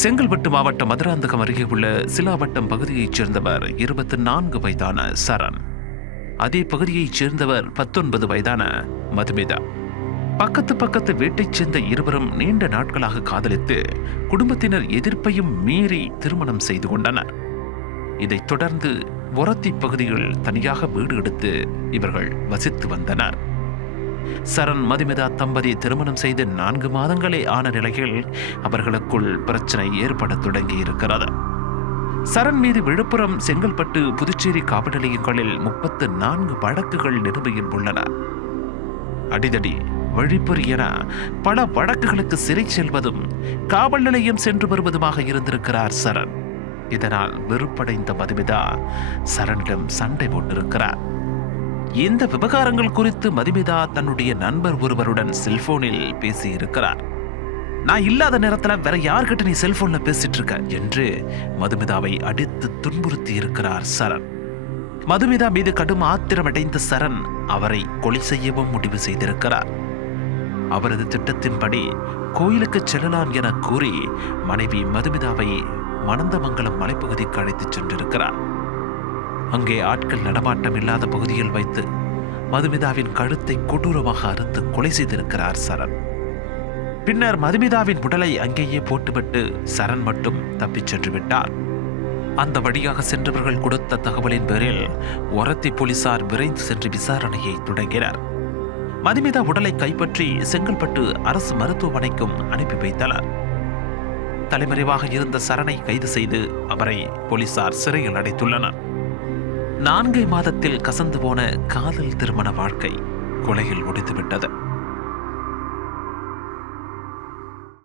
செங்கல்பட்டு மாவட்டம் மதுராந்தகம் அருகே உள்ள சிலாவட்டம் பகுதியைச் சேர்ந்தவர் 24 வயதான சரண். அதே பகுதியைச் சேர்ந்தவர் 19 வயதான மதுமிதா. பக்கத்து வீட்டைச் சேர்ந்த இருவரும் நீண்ட நாட்களாக காதலித்து குடும்பத்தினர் எதிர்ப்பையும் மீறி திருமணம் செய்து கொண்டனர். இதைத் தொடர்ந்து ஒரத்தி பகுதியில் தனியாக வீடு எடுத்து இவர்கள் வசித்து வந்தனர். சரண் மதுமிதா தம்பதி திருமணம் செய்து 4 மாதங்களே ஆன நிலையில் அவர்களுக்குள் பிரச்சனை ஏற்பட தொடங்கி இருக்கிறது. சரண் மீது விழுப்புரம், செங்கல்பட்டு, புதுச்சேரி காவல் நிலையங்களில் 34 வழக்குகள் நிலுவையில் உள்ளன. அடிதடி, வழிப்பறி என பல வழக்குகளுக்கு சிறை செல்வதும் காவல் நிலையம் சென்று வருவதுமாக இருந்திருக்கிறார் சரண். இதனால் வெறுப்படைந்த மதுமிதா சரணிடம் சண்டை போட்டிருக்கிறார். இந்த விவகாரங்கள் குறித்து மதுமிதா தன்னுடைய நண்பர் ஒருவருடன் செல்போனில் பேசியிருக்கிறார். நான் இல்லாத நேரத்துல வேற யார்கிட்ட நீ செல்போன்ல பேசிட்டு இருக்க என்று மதுமிதாவை அடித்து துன்புறுத்தி இருக்கிறார் சரண். மதுமிதா மீது கடும் ஆத்திரமடைந்த சரண் அவரை கொலை செய்யவும் முடிவு செய்திருக்கிறார். அவரது திட்டத்தின்படி கோயிலுக்கு செல்லலாம் என கூறி மனைவி மதுமிதாவை மணந்தமங்கலம் மலைப்பகுதிக்கு அழைத்துச் சென்றிருக்கிறார். அங்கே ஆட்கள் நடமாட்டம் இல்லாத பகுதியில் வைத்து மதுமிதாவின் கழுத்தை கொடூரமாக அறுத்து கொலை செய்திருக்கிறார் சரண். பின்னர் மதுமிதாவின் உடலை அங்கேயே போட்டுவிட்டு சரண் மட்டும் தப்பிச் சென்று விட்டார். அந்த வழியாக சென்றவர்கள் கொடுத்த தகவலின் பேரில் ஒரத்தி போலீசார் விரைந்து சென்று விசாரணையை தொடங்கினர். மதுமிதா உடலை கைப்பற்றி செங்கல்பட்டு அரசு மருத்துவமனைக்கும் அனுப்பி வைத்தனர். தலைமறைவாக இருந்த சரணை கைது செய்து அவரை போலீசார் சிறையில் அடைத்துள்ளனர். 4 மாதத்தில் கசந்து போன காதல் திருமண வாழ்க்கை கொலையில் முடிந்துவிட்டது.